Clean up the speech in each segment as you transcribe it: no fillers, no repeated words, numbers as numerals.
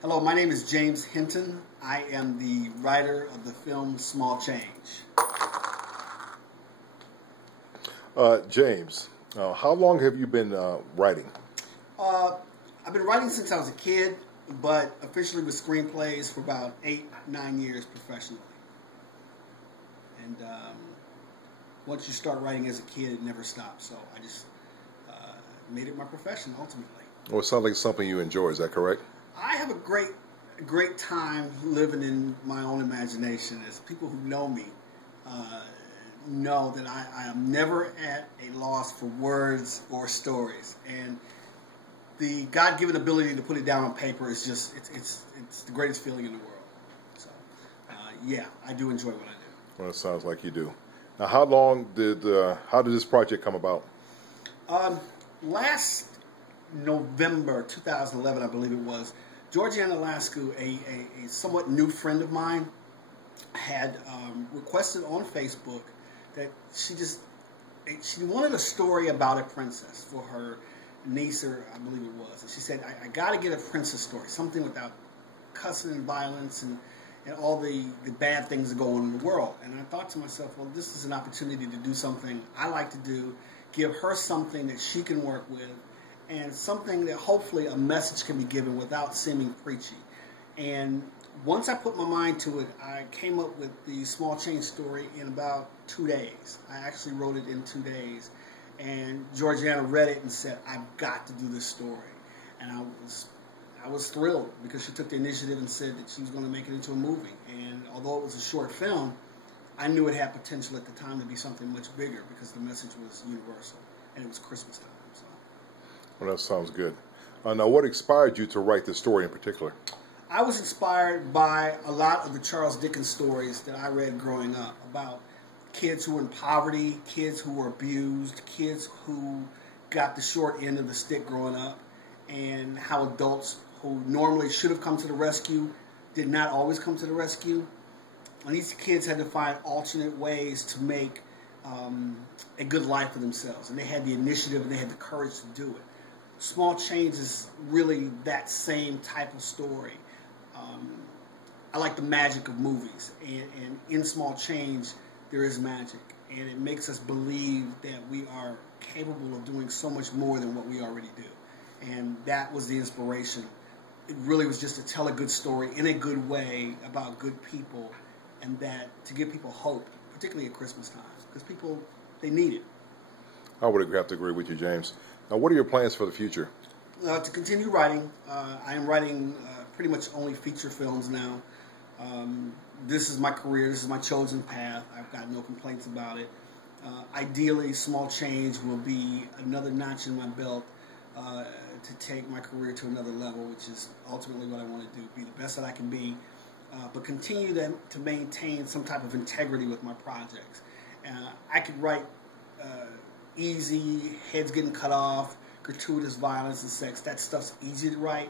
Hello, my name is James Hinton. I am the writer of the film Small Change. James, how long have you been writing? I've been writing since I was a kid, but officially with screenplays for about 8-9 years professionally. And once you start writing as a kid, it never stops. So I just made it my profession ultimately. Well, it sounds like something you enjoy. Is that correct? I have a great time living in my own imagination. As people who know me know that I am never at a loss for words or stories. And the God-given ability to put it down on paper is just, it's the greatest feeling in the world. So, yeah, I do enjoy what I do. Well, it sounds like you do. Now, how did this project come about? Last November 2011, I believe it was, Georgiana Lascu, a somewhat new friend of mine, had requested on Facebook that she wanted a story about a princess for her niece, or I believe it was. And she said, I got to get a princess story, something without cussing and violence and all the bad things that go on in the world. And I thought to myself, well, this is an opportunity to do something I like to do, give her something that she can work with, and something that hopefully a message can be given without seeming preachy. And once I put my mind to it, I came up with the Small Change story in about 2 days. I actually wrote it in 2 days. And Georgiana read it and said, I've got to do this story. And I was thrilled because she took the initiative and said that she was going to make it into a movie. And although it was a short film, I knew it had potential at the time to be something much bigger because the message was universal. And it was Christmas time. So. Well, that sounds good. Now, what inspired you to write this story in particular? I was inspired by a lot of the Charles Dickens stories that I read growing up about kids who were in poverty, kids who were abused, kids who got the short end of the stick growing up, and how adults who normally should have come to the rescue did not always come to the rescue. And these kids had to find alternate ways to make a good life for themselves. And they had the initiative and they had the courage to do it. Small Change is really that same type of story. I like the magic of movies, and in Small Change there is magic, and it makes us believe that we are capable of doing so much more than what we already do. And that was the inspiration. It really was just to tell a good story in a good way about good people, and that to give people hope, particularly at Christmas time, because people, they need it. I would have to agree with you, James. Now, what are your plans for the future? To continue writing. I am writing pretty much only feature films now. This is my career. This is my chosen path. I've got no complaints about it. Ideally, Small Change will be another notch in my belt to take my career to another level, which is ultimately what I want to do, be the best that I can be, but continue to maintain some type of integrity with my projects. I could write easy, heads getting cut off, gratuitous violence and sex. That stuff's easy to write.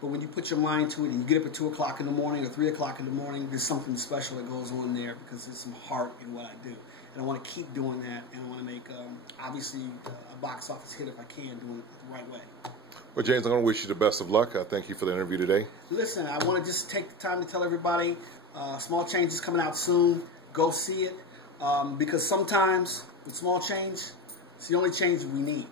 But when you put your mind to it and you get up at 2 o'clock in the morning or 3 o'clock in the morning, there's something special that goes on there because there's some heart in what I do. And I want to keep doing that, and I want to make, obviously, a box office hit if I can, doing it the right way. Well, James, I'm going to wish you the best of luck. I thank you for the interview today. Listen, I want to just take the time to tell everybody, Small Change is coming out soon. Go see it, because sometimes with Small Change, it's the only change we need.